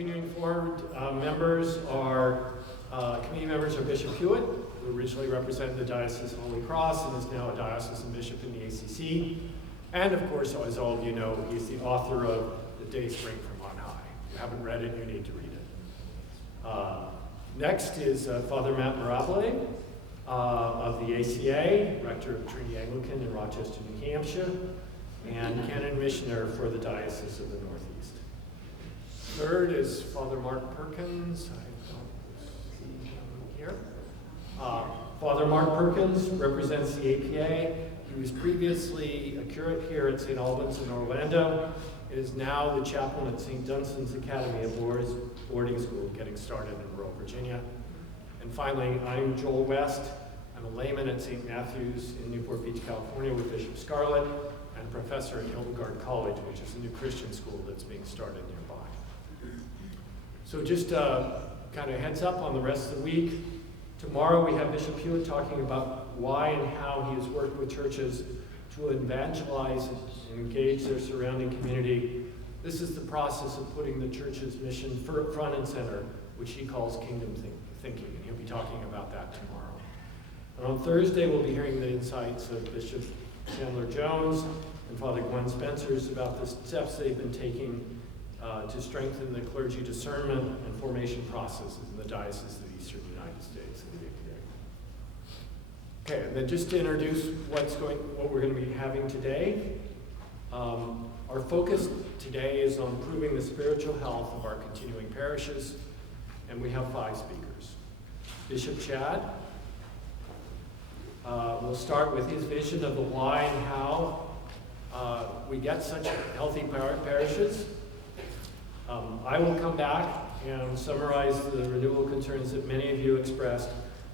continuing forward, committee members are Bishop Hewett, who originally represented the Diocese of Holy Cross and is now a diocesan bishop in the ACC. And of course, as all of you know, he's the author of The Day Spring from On High. If you haven't read it, you need to read it. Next is Father Matt Mirabile of the ACA, rector of Trinity Anglican in Rochester, New Hampshire, and canon missioner for the Diocese of the Northeast. Third is Father Mark Perkins. I don't see him here. Father Mark Perkins represents the APA. He was previously a curate here at St. Albans in Orlando. It is now the chaplain at St. Dunstan's Academy of Boarding School, getting started in rural Virginia. And finally, I'm Joel West. I'm a layman at St. Matthew's in Newport Beach, California with Bishop Scarlett, and a professor at Hildegard College, which is a new Christian school that's being started nearby. So just kind of heads up on the rest of the week. Tomorrow we have Bishop Hewett talking about why and how he has worked with churches to evangelize and engage their surrounding community. This is the process of putting the church's mission front and center, which he calls kingdom thinking, and he'll be talking about that tomorrow. And on Thursday, we'll be hearing the insights of Bishop Chandler Jones and Father Gwen Spencers about the steps they've been taking to strengthen the clergy discernment and formation processes in the Diocese of the Eastern United States. Okay, and then just to introduce what we're going to be having today. Our focus today is on improving the spiritual health of our continuing parishes, and we have 5 speakers. Bishop Chad will start with his vision of the why and how we get such healthy parishes. I will come back and summarize the renewal concerns that many of you expressed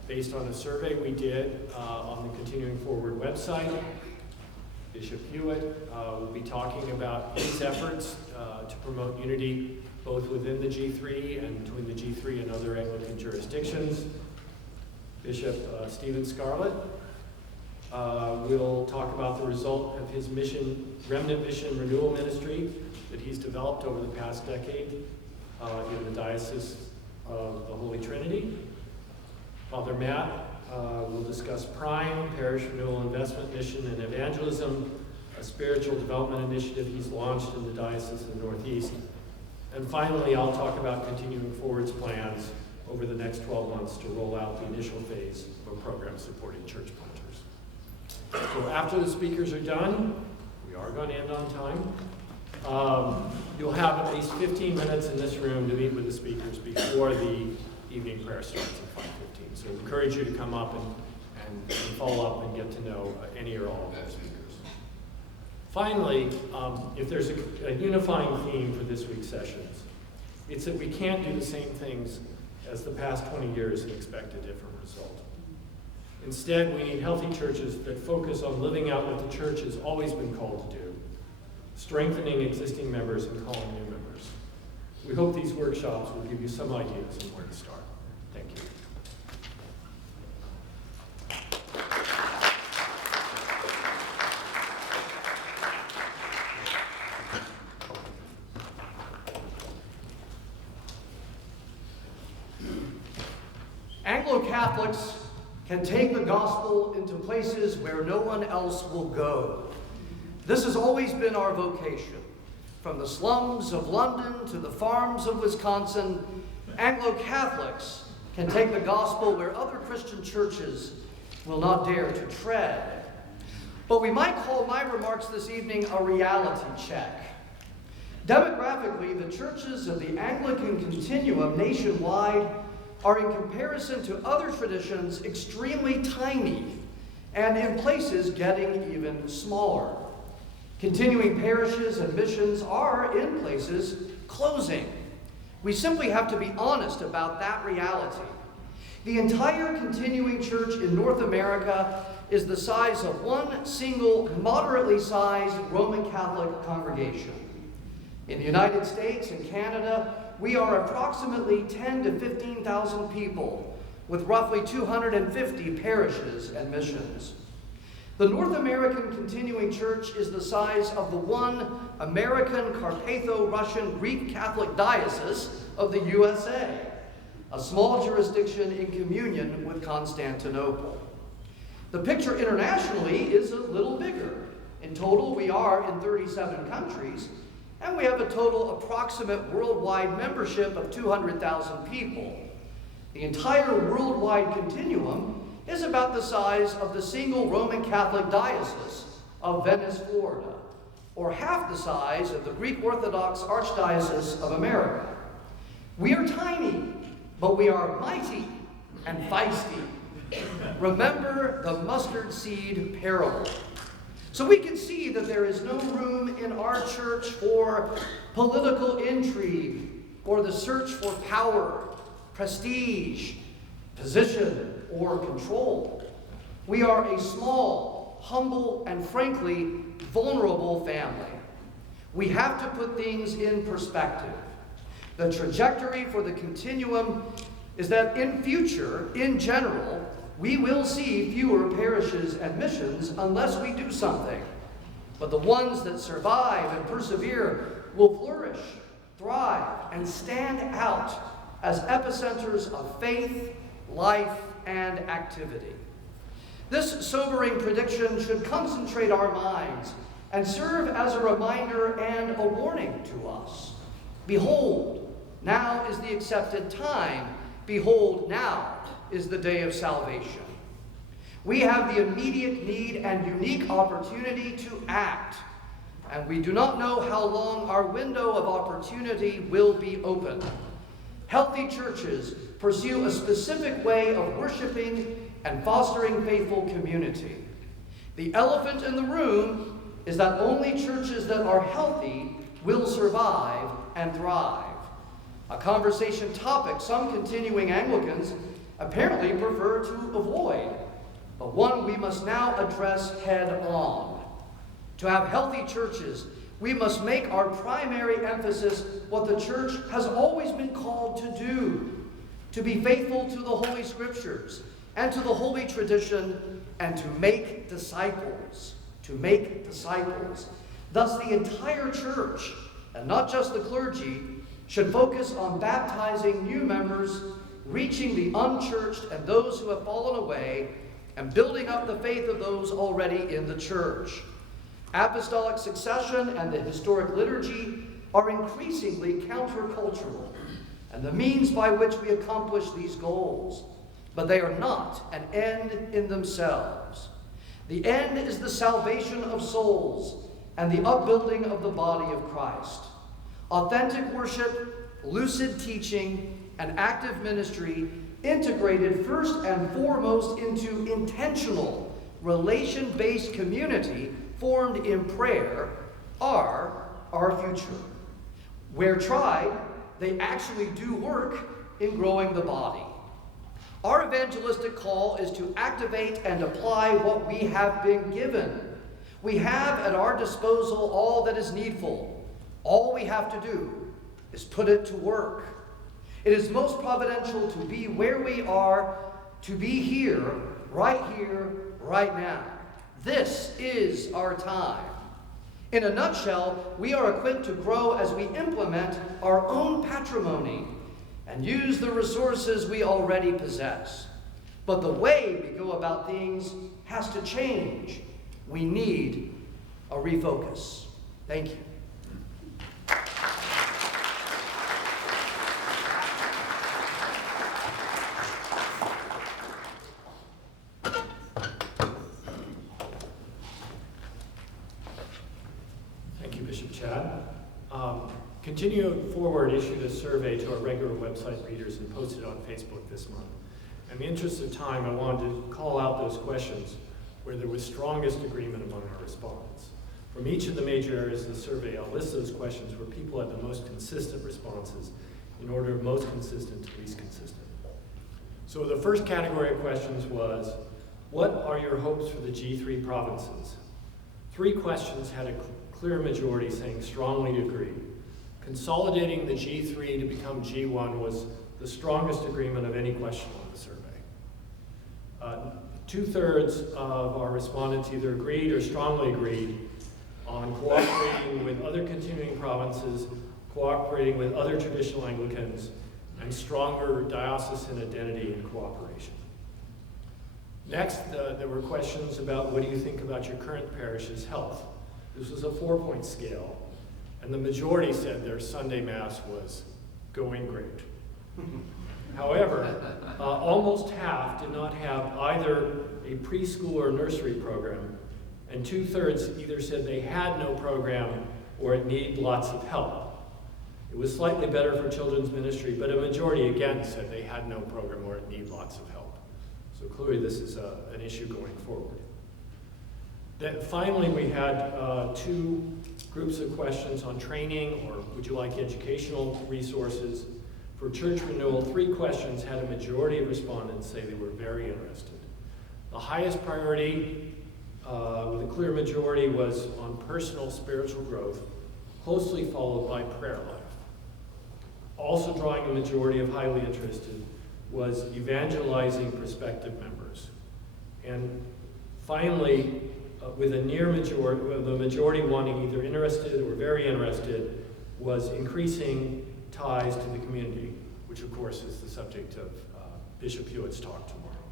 based on a survey we did on the Continuing Forward website. Bishop Hewett will be talking about his efforts to promote unity both within the G3 and between the G3 and other Anglican jurisdictions. Bishop Stephen Scarlett will talk about the result of his remnant mission renewal ministry that he's developed over the past decade in the Diocese of the Holy Trinity. Father Matt will discuss PRIME, Parish Renewal Investment Mission and Evangelism, a spiritual development initiative he's launched in the Diocese of the Northeast. And finally, I'll talk about Continuing Forward's plans over the next 12 months to roll out the initial phase of a program supporting church planters. So after the speakers are done, we are going to end on time. You'll have at least 15 minutes in this room to meet with the speakers before the evening prayer starts at 5:15. So I encourage you to come up and follow up and get to know any or all of our speakers. Finally, if there's a unifying theme for this week's sessions, it's that we can't do the same things as the past 20 years and expect a different result. Instead, we need healthy churches that focus on living out what the church has always been called to do, strengthening existing members and calling new members. We hope these workshops will give you some ideas on where to start. Thank you. Anglo-Catholics can take the gospel into places where no one else will go. This has always been our vocation. From the slums of London to the farms of Wisconsin, Anglo-Catholics can take the gospel where other Christian churches will not dare to tread. But we might call my remarks this evening a reality check. Demographically, the churches of the Anglican continuum nationwide are in comparison to other traditions extremely tiny, and in places getting even smaller. Continuing parishes and missions are, in places, closing. We simply have to be honest about that reality. The entire continuing church in North America is the size of one single, moderately sized Roman Catholic congregation. In the United States and Canada, we are approximately 10 to 15,000 people, with roughly 250 parishes and missions. The North American Continuing Church is the size of the one American Carpatho-Russian Greek Catholic Diocese of the USA, a small jurisdiction in communion with Constantinople. The picture internationally is a little bigger. In total, we are in 37 countries, and we have a total approximate worldwide membership of 200,000 people. The entire worldwide continuum is about the size of the single Roman Catholic diocese of Venice, Florida, or half the size of the Greek Orthodox Archdiocese of America. We are tiny, but we are mighty and feisty. Remember the mustard seed parable. So we can see that there is no room in our church for political intrigue or the search for power, prestige, position, or control. We are a small, humble, and frankly, vulnerable family. We have to put things in perspective. The trajectory for the continuum is that in future, in general, we will see fewer parishes and missions unless we do something. But the ones that survive and persevere will flourish, thrive, and stand out as epicenters of faith, life, and activity. This sobering prediction should concentrate our minds and serve as a reminder and a warning to us. Behold, now is the accepted time. Behold, now is the day of salvation. We have the immediate need and unique opportunity to act, and we do not know how long our window of opportunity will be open. Healthy churches pursue a specific way of worshiping and fostering faithful community. The elephant in the room is that only churches that are healthy will survive and thrive. A conversation topic some continuing Anglicans apparently prefer to avoid, but one we must now address head on. To have healthy churches, we must make our primary emphasis what the church has always been called to do, to be faithful to the Holy Scriptures and to the holy tradition, and to make disciples. To make disciples. Thus, the entire church, and not just the clergy, should focus on baptizing new members, reaching the unchurched and those who have fallen away, and building up the faith of those already in the church. Apostolic succession and the historic liturgy are increasingly countercultural, and the means by which we accomplish these goals, but they are not an end in themselves. The end is the salvation of souls and the upbuilding of the body of Christ. Authentic worship, lucid teaching, and active ministry integrated first and foremost into intentional, relation-based community formed in prayer are our future. Where tried, they actually do work in growing the body. Our evangelistic call is to activate and apply what we have been given. We have at our disposal all that is needful. All we have to do is put it to work. It is most providential to be where we are, to be here, right now. This is our time. In a nutshell, we are equipped to grow as we implement our own patrimony and use the resources we already possess. But the way we go about things has to change. We need a refocus. Thank you. Thank you, Bishop Chad. Continuing forward, issued a survey to our regular website readers and posted it on Facebook this month. In the interest of time, I wanted to call out those questions where there was strongest agreement among our respondents. From each of the major areas of the survey, I'll list those questions where people had the most consistent responses in order of most consistent to least consistent. So the first category of questions was, what are your hopes for the G3 provinces? 3 questions had a clear majority saying strongly agree. Consolidating the G3 to become G1 was the strongest agreement of any question on the survey. 2/3 of our respondents either agreed or strongly agreed on cooperating with other continuing provinces, cooperating with other traditional Anglicans, and stronger diocesan identity and cooperation. Next, there were questions about what do you think about your current parish's health. This was a 4-point scale, and the majority said their Sunday Mass was going great. However, almost half did not have either a preschool or nursery program, and 2/3 either said they had no program or it needed lots of help. It was slightly better for children's ministry, but a majority again said they had no program or it needed lots of help. So clearly this is an issue going forward. Then finally we had 2 groups of questions on training or would you like educational resources. For church renewal, 3 questions had a majority of respondents say they were very interested. The highest priority, with a clear majority, was on personal spiritual growth, closely followed by prayer life. Also drawing a majority of highly interested was evangelizing prospective members. And finally, with a near majority, the majority wanting either interested or very interested, was increasing ties to the community, which of course is the subject of Bishop Hewett's talk tomorrow.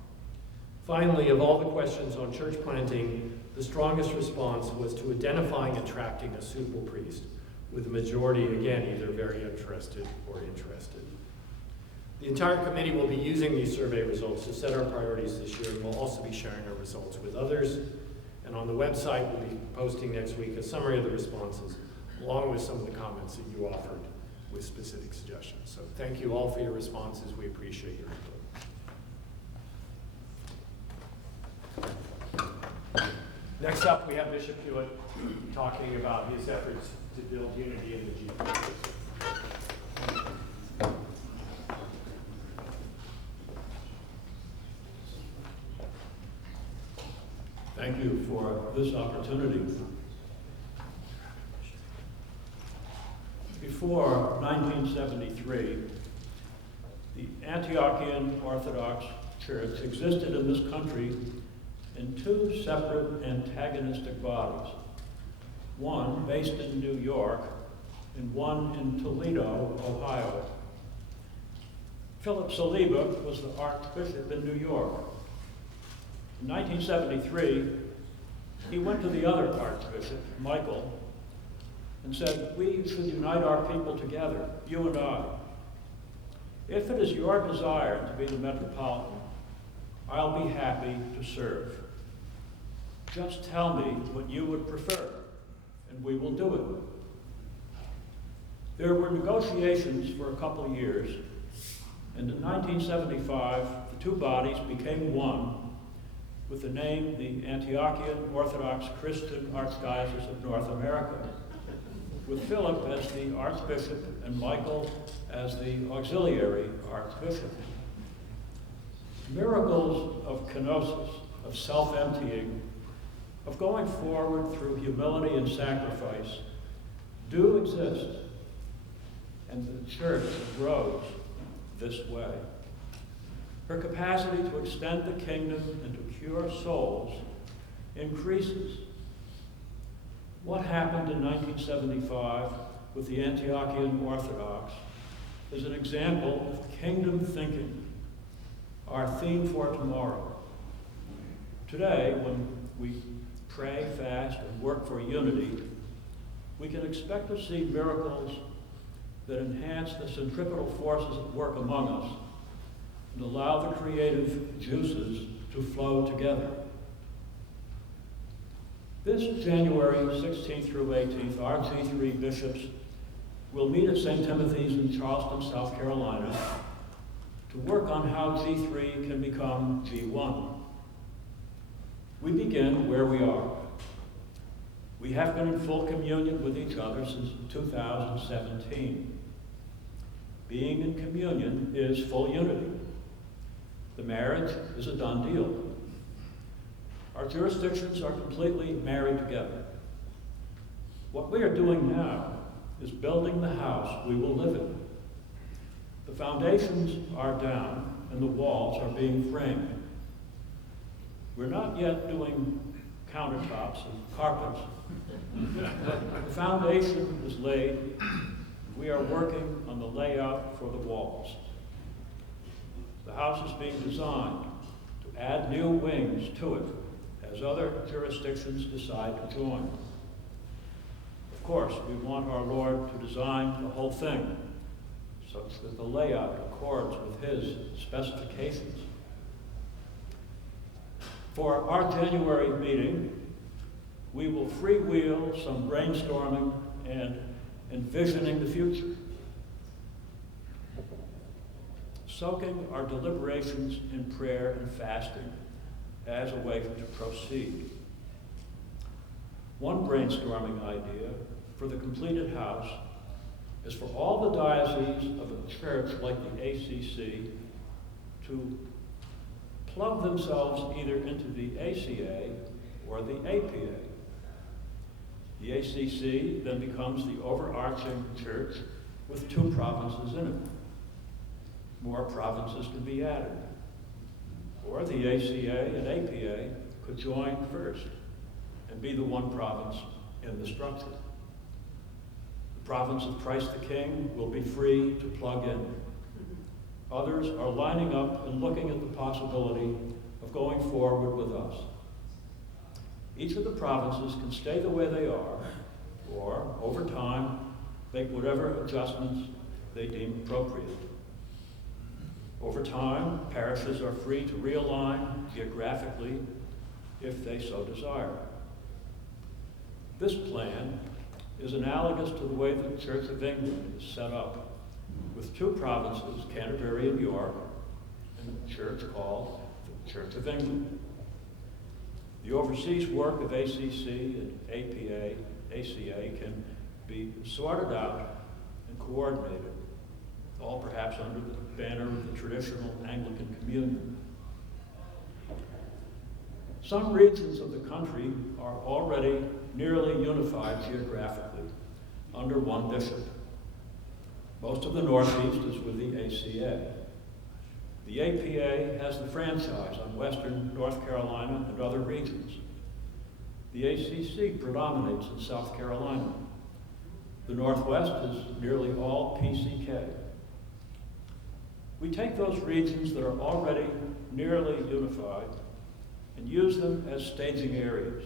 Finally, of all the questions on church planting, the strongest response was to identifying and attracting a suitable priest, with the majority, again, either very interested or interested. The entire committee will be using these survey results to set our priorities this year, and we'll also be sharing our results with others. And on the website, we'll be posting next week a summary of the responses, along with some of the comments that you offered with specific suggestions. So thank you all for your responses. We appreciate your input. Next up, we have Bishop Hewett talking about his efforts to build unity in the G-3. Thank you for this opportunity. Before 1973, the Antiochian Orthodox Church existed in this country in 2 separate antagonistic bodies, one based in New York and one in Toledo, Ohio. Philip Saliba was the Archbishop in New York. In 1973, he went to the other Archbishop, Michael, and said, "We should unite our people together, you and I. If it is your desire to be the Metropolitan, I'll be happy to serve. Just tell me what you would prefer, and we will do it." There were negotiations for a couple of years, and in 1975, the 2 bodies became one, with the name the Antiochian Orthodox Christian Archdiocese of North America, with Philip as the Archbishop and Michael as the Auxiliary Archbishop. Miracles of kenosis, of self-emptying, of going forward through humility and sacrifice, do exist, and the Church grows this way. Her capacity to extend the kingdom and to cure souls increases. What happened in 1975 with the Antiochian Orthodox is an example of kingdom thinking, our theme for tomorrow. Today, when we pray, fast, and work for unity, we can expect to see miracles that enhance the centripetal forces at work among us and allow the creative juices to flow together. This January 16th through 18th, our G3 bishops will meet at St. Timothy's in Charleston, South Carolina, to work on how G3 can become G1. We begin where we are. We have been in full communion with each other since 2017. Being in communion is full unity. The marriage is a done deal. Our jurisdictions are completely married together. What we are doing now is building the house we will live in. The foundations are down and the walls are being framed. We're not yet doing countertops and carpets. The foundation is laid. We are working on the layout for the walls. The house is being designed to add new wings to it as other jurisdictions decide to join. Of course, we want our Lord to design the whole thing such that the layout accords with His specifications. For our January meeting, we will freewheel some brainstorming and envisioning the future, soaking our deliberations in prayer and fasting as a way to proceed. One brainstorming idea for the completed house is for all the dioceses of a church like the ACC to plug themselves either into the ACA or the APA. The ACC then becomes the overarching church with 2 provinces in it. More provinces can be added. Or the ACA and APA could join first and be the one province in the structure. The province of Christ the King will be free to plug in. Others are lining up and looking at the possibility of going forward with us. Each of the provinces can stay the way they are, or, over time, make whatever adjustments they deem appropriate. Over time, parishes are free to realign geographically if they so desire. This plan is analogous to the way the Church of England is set up, with 2 provinces, Canterbury and York, and a church called the Church of England. The overseas work of ACC and ACA can be sorted out and coordinated, all perhaps under the banner of the traditional Anglican communion. Some regions of the country are already nearly unified geographically under one bishop. Most of the Northeast is with the ACA. The APA has the franchise on Western North Carolina and other regions. The ACC predominates in South Carolina. The Northwest is nearly all PCK. We take those regions that are already nearly unified and use them as staging areas.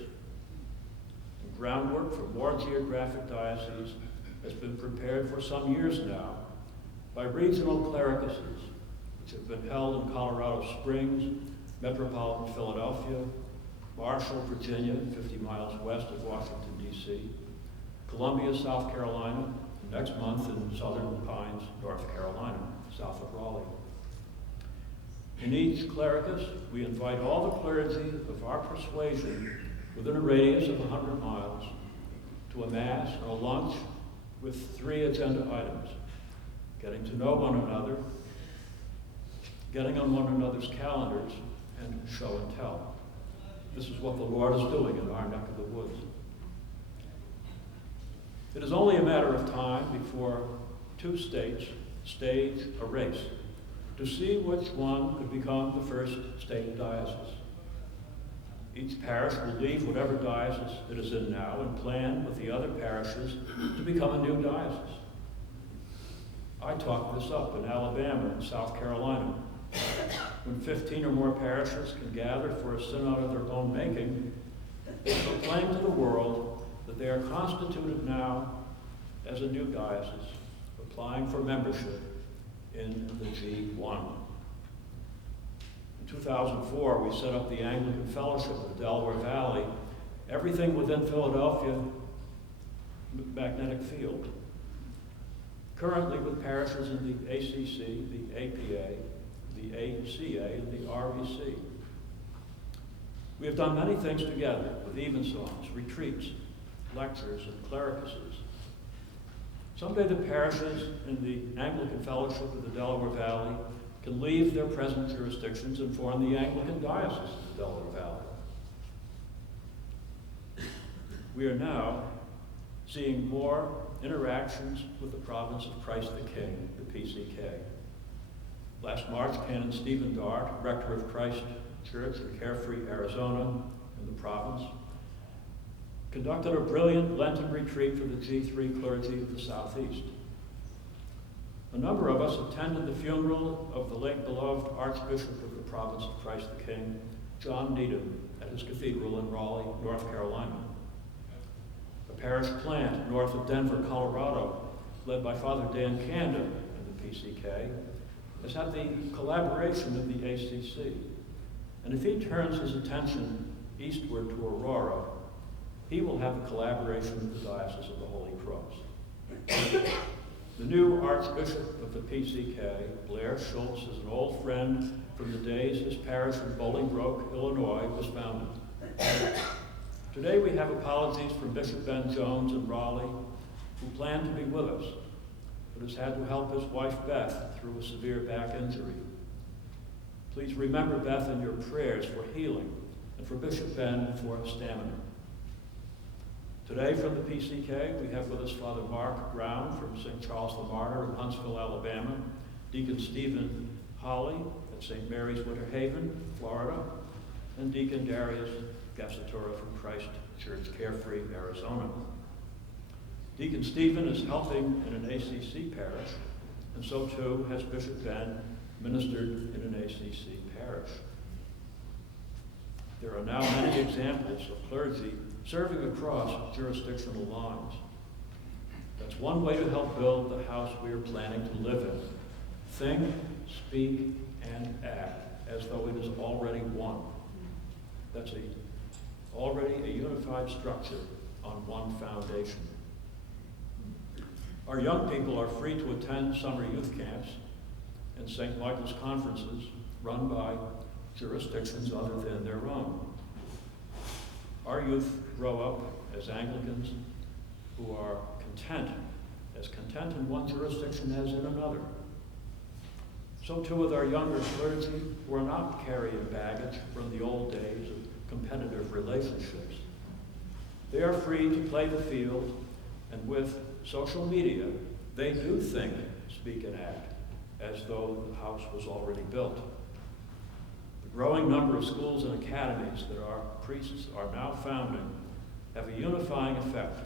The groundwork for more geographic dioceses has been prepared for some years now by regional clericuses, which have been held in Colorado Springs, metropolitan Philadelphia, Marshall, Virginia, 50 miles west of Washington, D.C., Columbia, South Carolina, and next month in Southern Pines, North Carolina, south of Raleigh. In each clericus, we invite all the clergy of our persuasion within a radius of 100 miles to a mass or a lunch with 3 agenda items: getting to know one another, getting on one another's calendars, and show and tell. This is what the Lord is doing in our neck of the woods. It is only a matter of time before 2 states stage a race to see which one could become the first state diocese. Each parish will leave whatever diocese it is in now and plan with the other parishes to become a new diocese. I talked this up in Alabama and South Carolina. When 15 or more parishes can gather for a synod of their own making, they proclaim to the world that they are constituted now as a new diocese, applying for membership in the G1. In 2004, we set up the Anglican Fellowship of the Delaware Valley, everything within Philadelphia magnetic field. Currently with parishes in the ACC, the APA, the ACA, and the REC. We have done many things together with evensongs, retreats, lectures, and clericuses. Someday the parishes in the Anglican Fellowship of the Delaware Valley can leave their present jurisdictions and form the Anglican Diocese of the Delaware Valley. We are now seeing more interactions with the province of Christ the King, the PCK. Last March, Canon Stephen Dart, rector of Christ Church in Carefree, Arizona, in the province, conducted a brilliant Lenten retreat for the G3 clergy of the Southeast. A number of us attended the funeral of the late beloved Archbishop of the province of Christ the King, John Needham, at his cathedral in Raleigh, North Carolina. A parish plant north of Denver, Colorado, led by Father Dan Kanda in the PCK, has had the collaboration of the ACC. And if he turns his attention eastward to Aurora, he will have the collaboration of the Diocese of the Holy Cross. The new Archbishop of the PCK, Blair Schultz, is an old friend from the days his parish in Bolingbroke, Illinois, was founded. Today we have apologies from Bishop Ben Jones in Raleigh, who planned to be with us, but has had to help his wife Beth through a severe back injury. Please remember Beth in your prayers for healing, and for Bishop Ben for stamina. Today from the PCK, we have with us Father Mark Brown from St. Charles the Martyr in Huntsville, Alabama, Deacon Stephen Holly at St. Mary's Winter Haven, Florida, and Deacon Darius Gafsatura from Christ Church, Carefree, Arizona. Deacon Stephen is helping in an ACC parish, and so too has Bishop Ben ministered in an ACC parish. There are now many examples of clergy serving across jurisdictional lines. That's one way to help build the house we are planning to live in. Think, speak, and act as though it is already one. That's already a unified structure on one foundation. Our young people are free to attend summer youth camps and St. Michael's conferences run by jurisdictions other than their own. Our youth grow up as Anglicans who are content in one jurisdiction as in another. So too with our younger clergy who are not carrying baggage from the old days of competitive relationships. They are free to play the field, and with social media, they do think, speak, and act as though the house was already built. The growing number of schools and academies that our priests are now founding have a unifying effect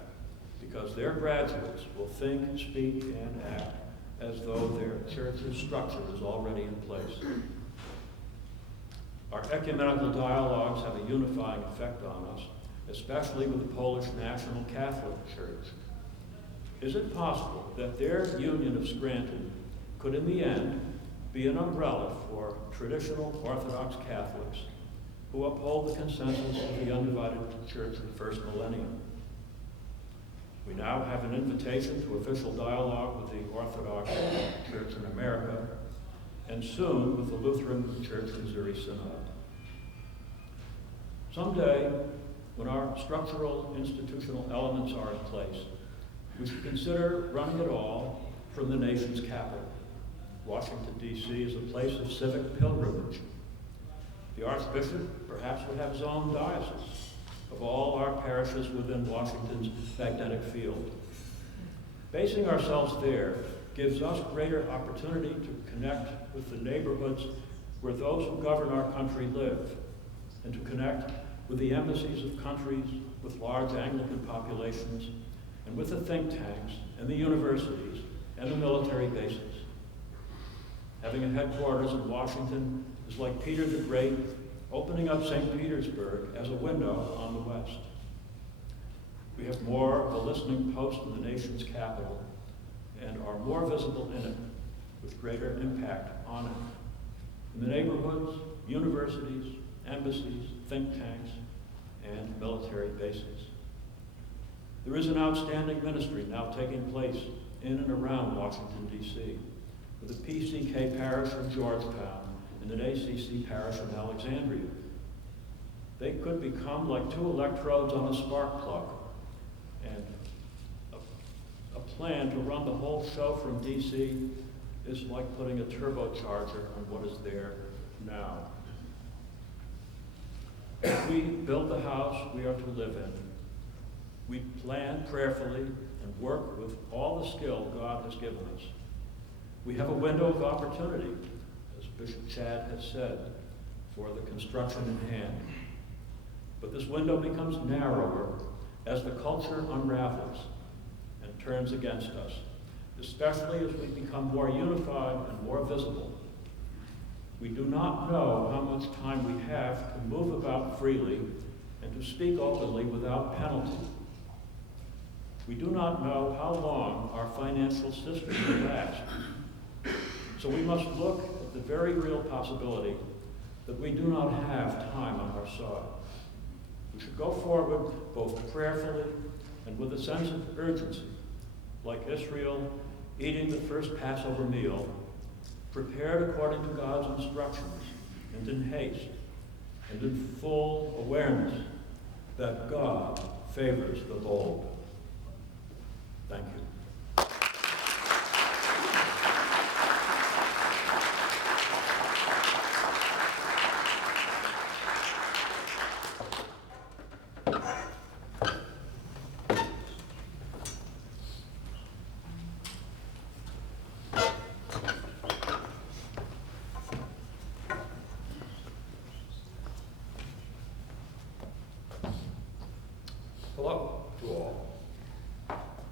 because their graduates will think, speak, and act as though their church's structure is already in place. Our ecumenical dialogues have a unifying effect on us, especially with the Polish National Catholic Church. Is it possible that their union of Scranton could in the end be an umbrella for traditional Orthodox Catholics who uphold the consensus of the undivided church of the first millennium? We now have an invitation to official dialogue with the Orthodox Church in America, and soon with the Lutheran Church Missouri Synod. Someday, when our structural institutional elements are in place, we should consider running it all from the nation's capital. Washington, D.C. is a place of civic pilgrimage. The Archbishop perhaps would have his own diocese of all our parishes within Washington's magnetic field. Basing ourselves there gives us greater opportunity to connect with the neighborhoods where those who govern our country live, and to connect with the embassies of countries with large Anglican populations, and with the think tanks and the universities and the military bases. Having a headquarters in Washington is like Peter the Great opening up St. Petersburg as a window on the West. We have more of a listening post in the nation's capital and are more visible in it with greater impact on it. In the neighborhoods, universities, embassies, think tanks, and military bases. There is an outstanding ministry now taking place in and around Washington, D.C., with a PCK parish in Georgetown and an ACC parish in Alexandria. They could become like two electrodes on a spark plug, and a plan to run the whole show from D.C. is like putting a turbocharger on what is there now. If we build the house we are to live in, we plan prayerfully and work with all the skill God has given us. We have a window of opportunity, as Bishop Chad has said, for the construction in hand. But this window becomes narrower as the culture unravels and turns against us, especially as we become more unified and more visible. We do not know how much time we have to move about freely and to speak openly without penalty. We do not know how long our financial system will last. So we must look at the very real possibility that we do not have time on our side. We should go forward both prayerfully and with a sense of urgency, like Israel eating the first Passover meal, prepared according to God's instructions and in haste and in full awareness that God favors the bold. Thank you. Hello to all.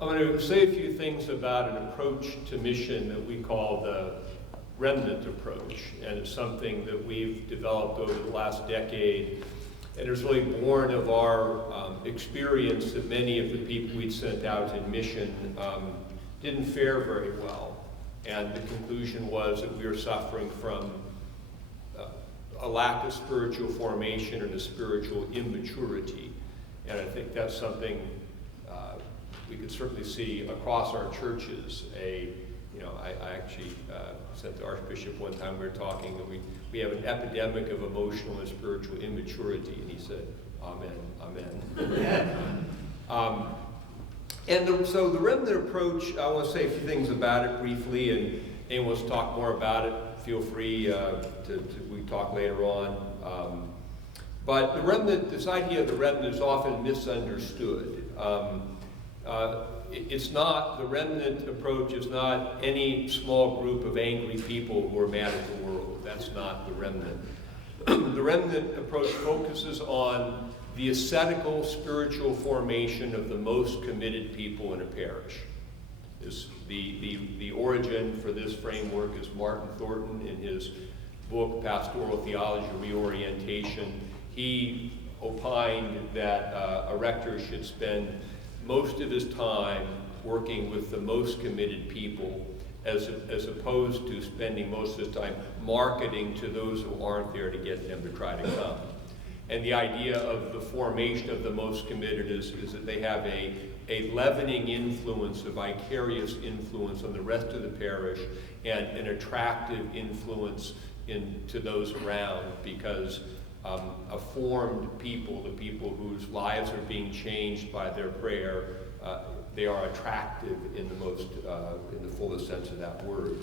I'm going to say a few things about an approach to mission that we call the remnant approach, and it's something that we've developed over the last decade, and it's really born of our experience that many of the people we'd sent out in mission didn't fare very well, and the conclusion was that we were suffering from a lack of spiritual formation and a spiritual immaturity. And I think that's something we could certainly see across our churches. I actually said to Archbishop one time, we were talking, that we have an epidemic of emotional and spiritual immaturity, and he said, amen, amen. So the remnant approach, I want to say a few things about it briefly, and anyone wants to talk more about it, feel free we can talk later on. But the remnant, this idea of the remnant is often misunderstood. It's not, the remnant approach is not any small group of angry people who are mad at the world. That's not the remnant. The remnant approach focuses on the ascetical spiritual formation of the most committed people in a parish. The origin for this framework is Martin Thornton in his book, Pastoral Theology Reorientation. He opined that a rector should spend most of his time working with the most committed people as opposed to spending most of his time marketing to those who aren't there to get them to try to come. And the idea of the formation of the most committed is that they have a leavening influence, a vicarious influence on the rest of the parish, and an attractive influence to those around, because a formed people, the people whose lives are being changed by their prayer, they are attractive in the fullest sense of that word.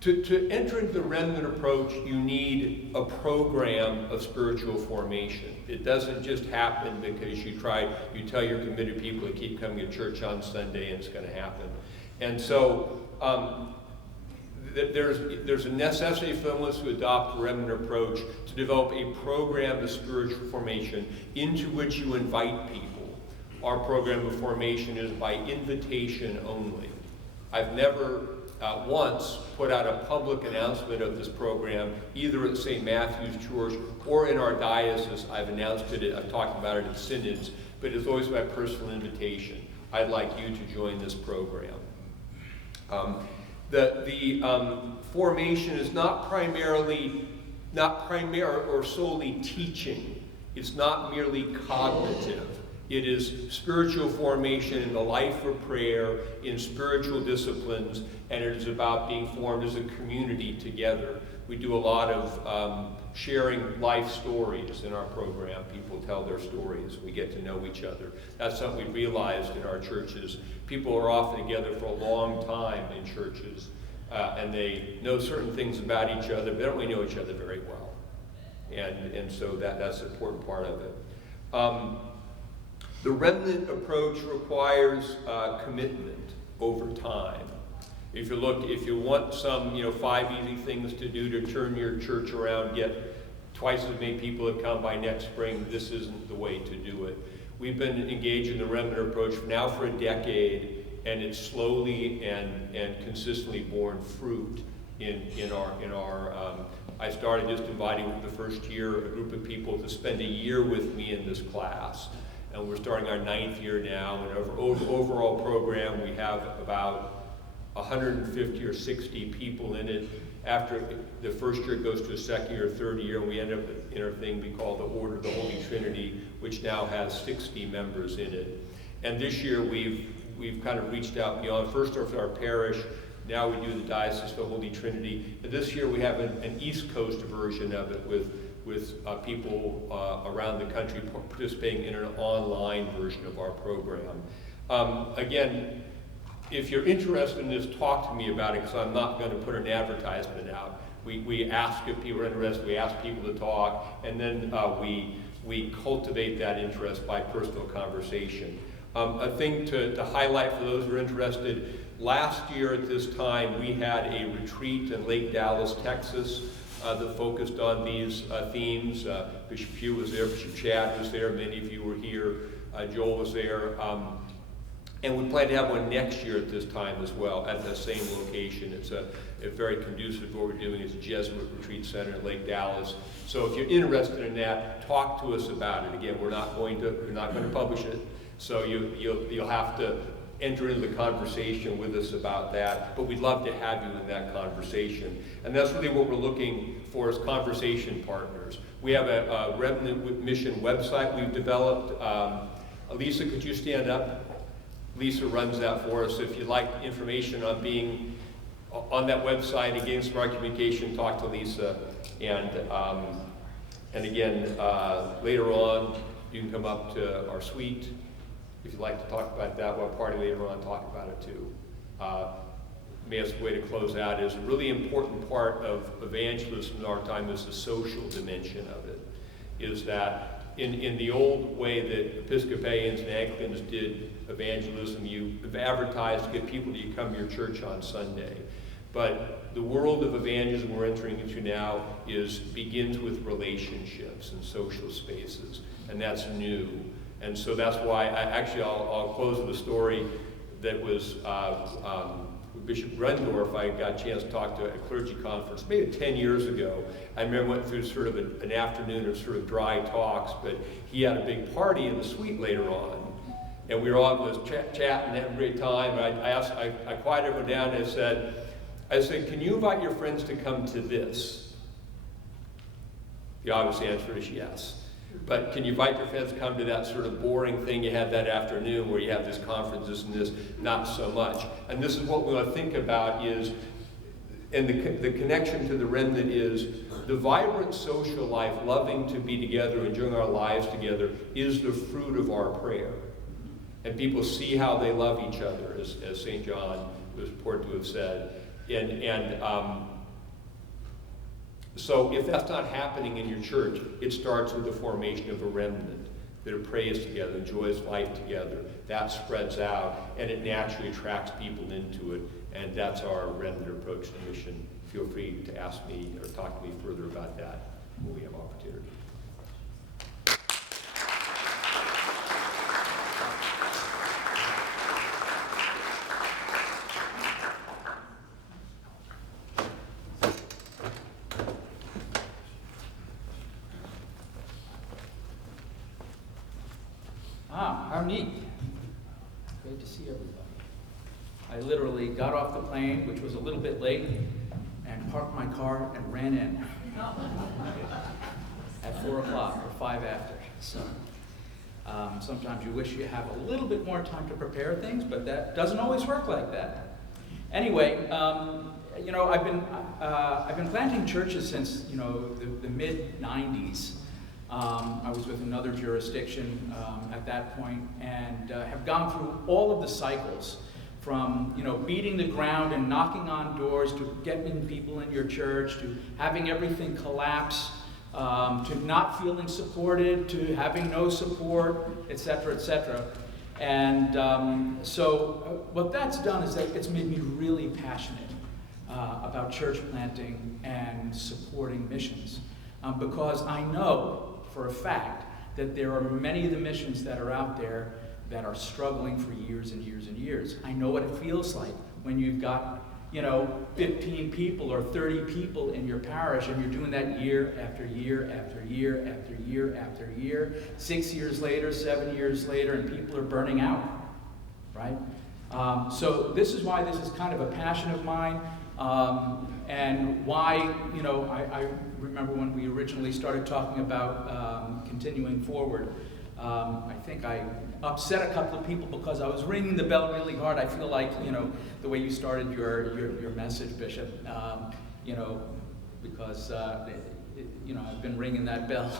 To enter into the remnant approach, you need a program of spiritual formation. It doesn't just happen because you tell your committed people to keep coming to church on Sunday and it's going to happen. And so there's a necessity for us to adopt a remnant approach to develop a program of spiritual formation into which you invite people. Our program of formation is by invitation only. I've never once put out a public announcement of this program, either at St. Matthew's Church or in our diocese. I've announced it, I've talked about it in synods, but it's always my personal invitation. I'd like you to join this program. The formation is not primarily or solely teaching. It's not merely cognitive. It is spiritual formation in the life of prayer, in spiritual disciplines, and it is about being formed as a community together. We do a lot of sharing life stories in our program. People tell their stories. We get to know each other. That's something we realized in our churches. People are often together for a long time in churches, and they know certain things about each other, but they don't really know each other very well. And so that's an important part of it. The remnant approach requires commitment over time. If you want some, 5 easy things to do to turn your church around, get twice as many people that come by next spring, this isn't the way to do it. We've been engaged in the remnant approach now for a decade, and it's slowly and consistently borne fruit in our I started just inviting the first year a group of people to spend a year with me in this class. And we're starting our 9th year now, and our overall program, we have about 150 or 60 people in it. After the first year, it goes to a second year, third year, and we end up in our thing we call the Order of the Holy Trinity, which now has 60 members in it. And this year, we've kind of reached out beyond, first off our parish, now we do the Diocese of the Holy Trinity. And this year we have an East Coast version of it with people around the country participating in an online version of our program. Again, if you're interested in this, talk to me about it, because I'm not going to put an advertisement out. We ask if people are interested, we ask people to talk, and then we cultivate that interest by personal conversation. A thing to highlight for those who are interested, last year at this time we had a retreat in Lake Dallas, Texas that focused on these themes. Bishop Hewett was there, Bishop Chad was there, many of you were here, Joel was there. And we plan to have one next year at this time as well at the same location. It's a very conducive to what we're doing. It's a Jesuit retreat center in Lake Dallas. So if you're interested in that, talk to us about it. Again, we're not going to publish it. So you'll have to enter into the conversation with us about that, but we'd love to have you in that conversation. And that's really what we're looking for as conversation partners. We have a Remnant Mission website we've developed. Lisa, could you stand up? Lisa runs that for us. If you'd like information on being on that website and getting smart communication, talk to Lisa. And again, later on, you can come up to our suite. If you'd like to talk about that, we'll party later on, talk about it too. Maybe a way to close out is a really important part of evangelism in our time is the social dimension of it. Is that in the old way that Episcopalians and Anglicans did evangelism, you advertised to get people to come to your church on Sunday. But the world of evangelism we're entering into now begins with relationships and social spaces, and that's new. And so that's why, I'll close with a story that was Bishop Grendorf. I got a chance to talk to at a clergy conference maybe 10 years ago. I remember went through sort of an afternoon of sort of dry talks, but he had a big party in the suite later on. And we were all just chatting, having a great time. And I quieted everyone down and I said, can you invite your friends to come to this? The obvious answer is yes. But can you invite your friends to come to that sort of boring thing you had that afternoon where you have this conference, this and this? Not so much. And this is what we want to think about is, and the connection to the remnant is, the vibrant social life, loving to be together, enjoying our lives together, is the fruit of our prayer. And people see how they love each other, as St. John was reported to have said. So if that's not happening in your church, it starts with the formation of a remnant that prays together, enjoys life together. That spreads out, and it naturally attracts people into it. And that's our remnant approach to mission. Feel free to ask me or talk to me further about that when we have opportunity. How neat. Great to see everybody. I literally got off the plane, which was a little bit late, and parked my car and ran in at 4 o'clock or 5 after. So sometimes you wish you have a little bit more time to prepare things, but that doesn't always work like that. Anyway, I've been planting churches since the mid-90s. I was with another jurisdiction at that point, and have gone through all of the cycles from beating the ground and knocking on doors to getting people in your church, to having everything collapse, to not feeling supported, to having no support, etc., etc. And so what that's done is that it's made me really passionate about church planting and supporting missions. Because I know for a fact that there are many of the missions that are out there that are struggling for years and years and years. I know what it feels like when you've got, 15 people or 30 people in your parish, and you're doing that year after year after year after year after year, 6 years later, 7 years later, and people are burning out, right? So this is why this is kind of a passion of mine, and why, I remember when we originally started talking about continuing forward. I think I upset a couple of people because I was ringing the bell really hard. I feel like, the way you started your message, Bishop, because, I've been ringing that bell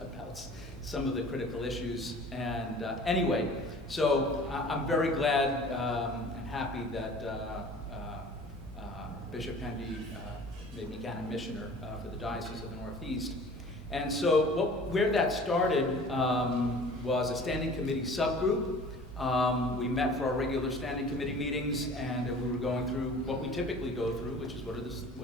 about some of the critical issues. And anyway, so I'm very glad and happy that Bishop Hendy made me canon missioner for the Diocese of the Northeast. And so where that started was a standing committee subgroup. We met for our regular standing committee meetings, and we were going through what we typically go through, which is what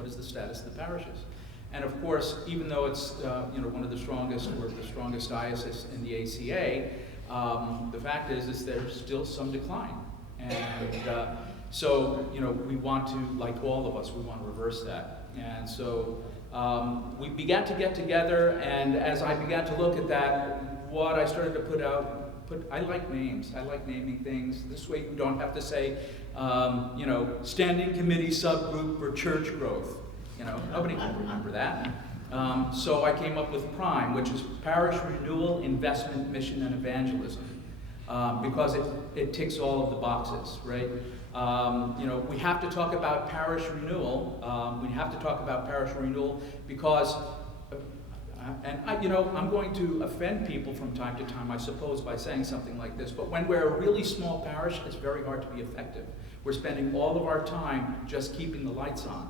is the status of the parishes. And of course, even though it's one of the strongest or the strongest diocese in the ACA, the fact is there's still some decline. And so we want to, like all of us, we want to reverse that. And so we began to get together, and as I began to look at that, what I started to I like names. I like naming things. This way you don't have to say, standing committee subgroup for church growth. Nobody can remember that. So I came up with PRIME, which is Parish Renewal, Investment, Mission, and Evangelism, because it ticks all of the boxes, right? We have to talk about parish renewal. We have to talk about parish renewal because, I'm going to offend people from time to time, I suppose, by saying something like this, but when we're a really small parish, it's very hard to be effective. We're spending all of our time just keeping the lights on,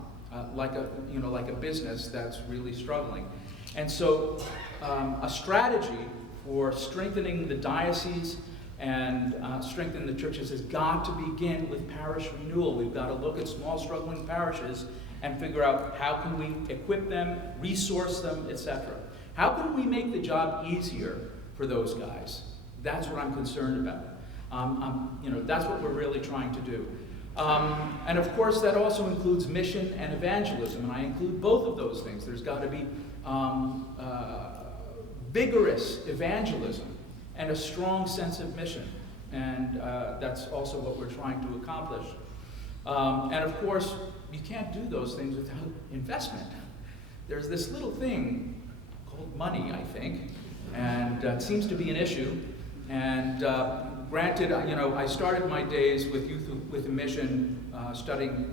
like a business that's really struggling. And so, a strategy for strengthening the diocese and strengthen the churches has got to begin with parish renewal. We've got to look at small struggling parishes and figure out how can we equip them, resource them, etc. How can we make the job easier for those guys? That's what I'm concerned about. That's what we're really trying to do. And of course, that also includes mission and evangelism, and I include both of those things. There's got to be vigorous evangelism and a strong sense of mission. And that's also what we're trying to accomplish. And of course, you can't do those things without investment. There's this little thing called money, I think, and it seems to be an issue. And granted, I started my days with Youth with a Mission studying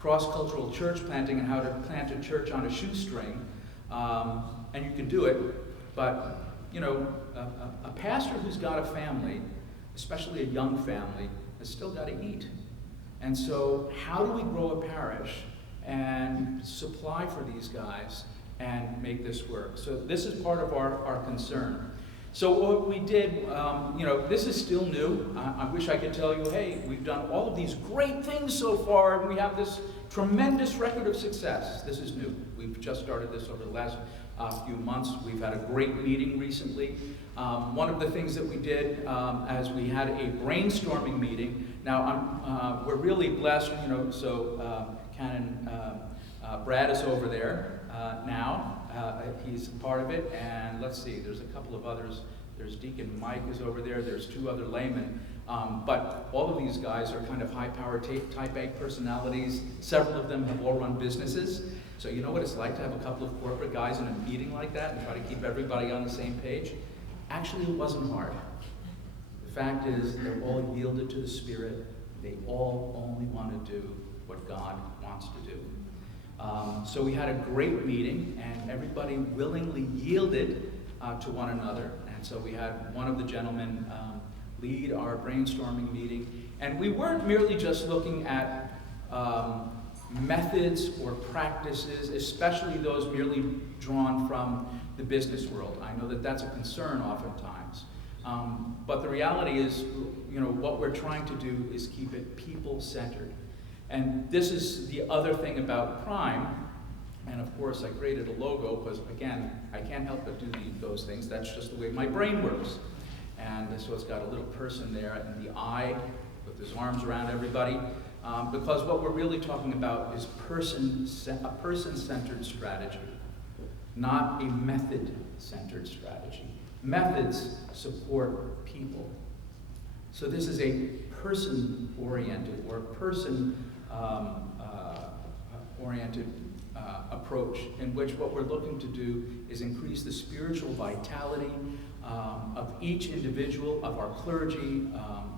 cross-cultural church planting and how to plant a church on a shoestring. And you can do it, but a pastor who's got a family, especially a young family, has still got to eat. And so how do we grow a parish and supply for these guys and make this work? So this is part of our concern. So what we did, this is still new. I wish I could tell you, hey, we've done all of these great things so far, and we have this tremendous record of success. This is new. We've just started this over the last few months. We've had a great meeting recently. One of the things that we did as we had a brainstorming meeting. Now, we're really blessed, so Canon Brad is over there now. He's part of it, and let's see, there's a couple of others. There's Deacon Mike is over there. There's 2 other laymen. But all of these guys are kind of high-power type A personalities. Several of them have all run businesses. So you know what it's like to have a couple of corporate guys in a meeting like that and try to keep everybody on the same page? Actually, it wasn't hard. The fact is, they're all yielded to the Spirit. They all only want to do what God wants to do. So we had a great meeting, and everybody willingly yielded to one another. And so we had one of the gentlemen lead our brainstorming meeting. And we weren't merely just looking at methods or practices, especially those merely drawn from the business world. I know that that's a concern oftentimes. But the reality is, what we're trying to do is keep it people-centered. And this is the other thing about Prime. And of course, I created a logo because, again, I can't help but do those things. That's just the way my brain works. And so it's got a little person there in the eye with his arms around everybody. Because what we're really talking about is a person-centered strategy, not a method-centered strategy. Methods support people. So this is a person-oriented or person-oriented approach in which what we're looking to do is increase the spiritual vitality of each individual, of our clergy,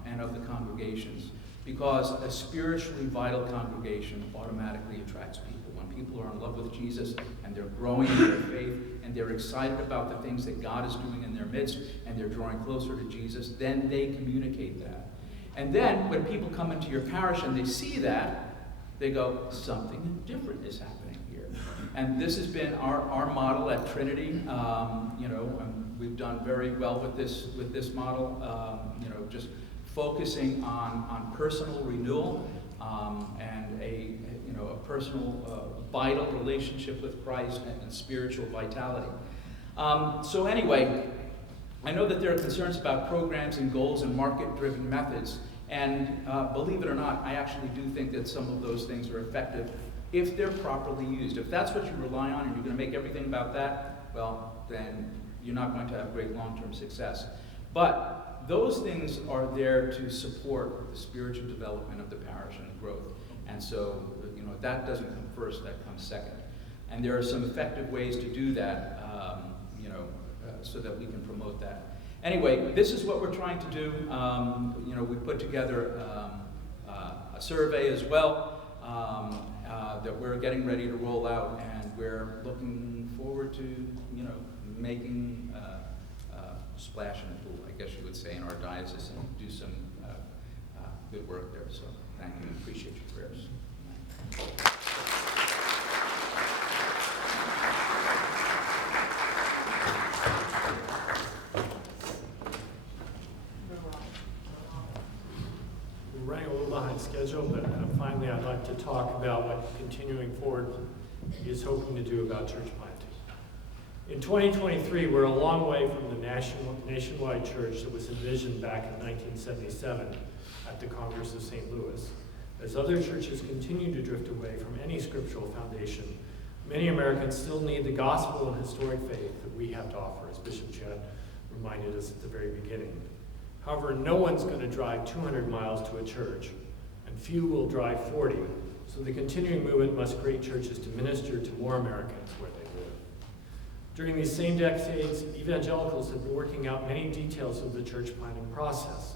and of the congregations. Because a spiritually vital congregation automatically attracts people. When people are in love with Jesus and they're growing in their faith and they're excited about the things that God is doing in their midst and they're drawing closer to Jesus, then they communicate that. And then when people come into your parish and they see that, they go, something different is happening here. And this has been our model at Trinity. And we've done very well with this model. Just focusing on personal renewal and a personal vital relationship with Christ and spiritual vitality. So anyway, I know that there are concerns about programs and goals and market-driven methods, and believe it or not, I actually do think that some of those things are effective if they're properly used. If that's what you rely on and you're going to make everything about that, well, then you're not going to have great long-term success. But those things are there to support the spiritual development of the parish and the growth. And so, that doesn't come first, that comes second. And there are some effective ways to do that, so that we can promote that. Anyway, this is what we're trying to do. We put together a survey as well that we're getting ready to roll out, and we're looking forward to, making a splash in the pool, I guess you would say, in our diocese, and do some good work there. So thank you and appreciate your prayers. We're running a little behind schedule, but finally I'd like to talk about what continuing forward is hoping to do about church planting. In 2023, we're a long way from the nationwide church that was envisioned back in 1977 at the Congress of St. Louis. As other churches continue to drift away from any scriptural foundation, many Americans still need the gospel and historic faith that we have to offer, as Bishop Chad reminded us at the very beginning. However, no one's going to drive 200 miles to a church, and few will drive 40, so the continuing movement must create churches to minister to more Americans where they live. During these same decades, evangelicals have been working out many details of the church planting process.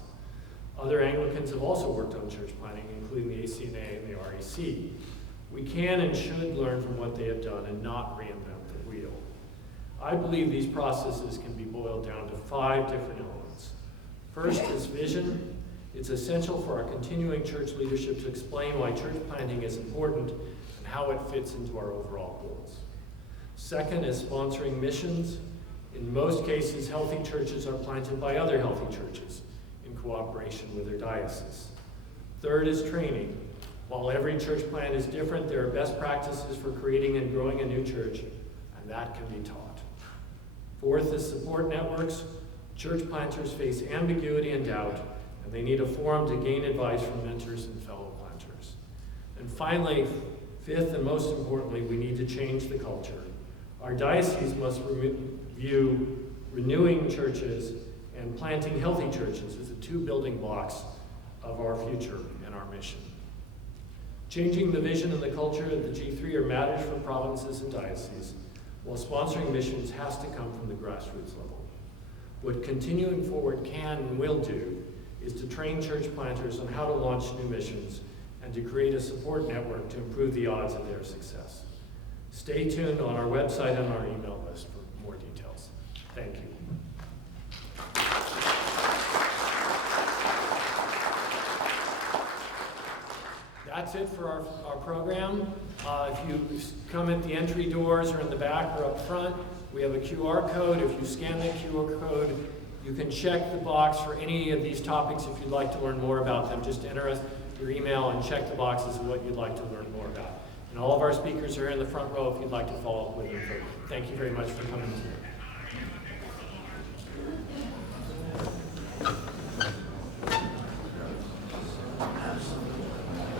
Other Anglicans have also worked on church planting, including the ACNA and the REC. We can and should learn from what they have done and not reinvent the wheel. I believe these processes can be boiled down to 5 different elements. First is vision. It's essential for our continuing church leadership to explain why church planting is important and how it fits into our overall goals. Second is sponsoring missions. In most cases, healthy churches are planted by other healthy churches in cooperation with their diocese. Third is training. While every church plant is different, there are best practices for creating and growing a new church, and that can be taught. Fourth is support networks. Church planters face ambiguity and doubt, and they need a forum to gain advice from mentors and fellow planters. And finally, fifth and most importantly, we need to change the culture. Our diocese must view renewing churches and planting healthy churches as the 2 building blocks of our future and our mission. Changing the vision and the culture of the G3 are matters for provinces and dioceses, while sponsoring missions has to come from the grassroots level. What continuing forward can and will do is to train church planters on how to launch new missions and to create a support network to improve the odds of their success. Stay tuned on our website and our email list for more details. Thank you. That's it for our program. If you come at the entry doors or in the back or up front, we have a QR code. If you scan that QR code, You can check the box for any of these topics if you'd like to learn more about them. Just enter your email and check the boxes of what you'd like to learn more about. And all of our speakers are in the front row if you'd like to follow up with them further. Thank you very much for coming today.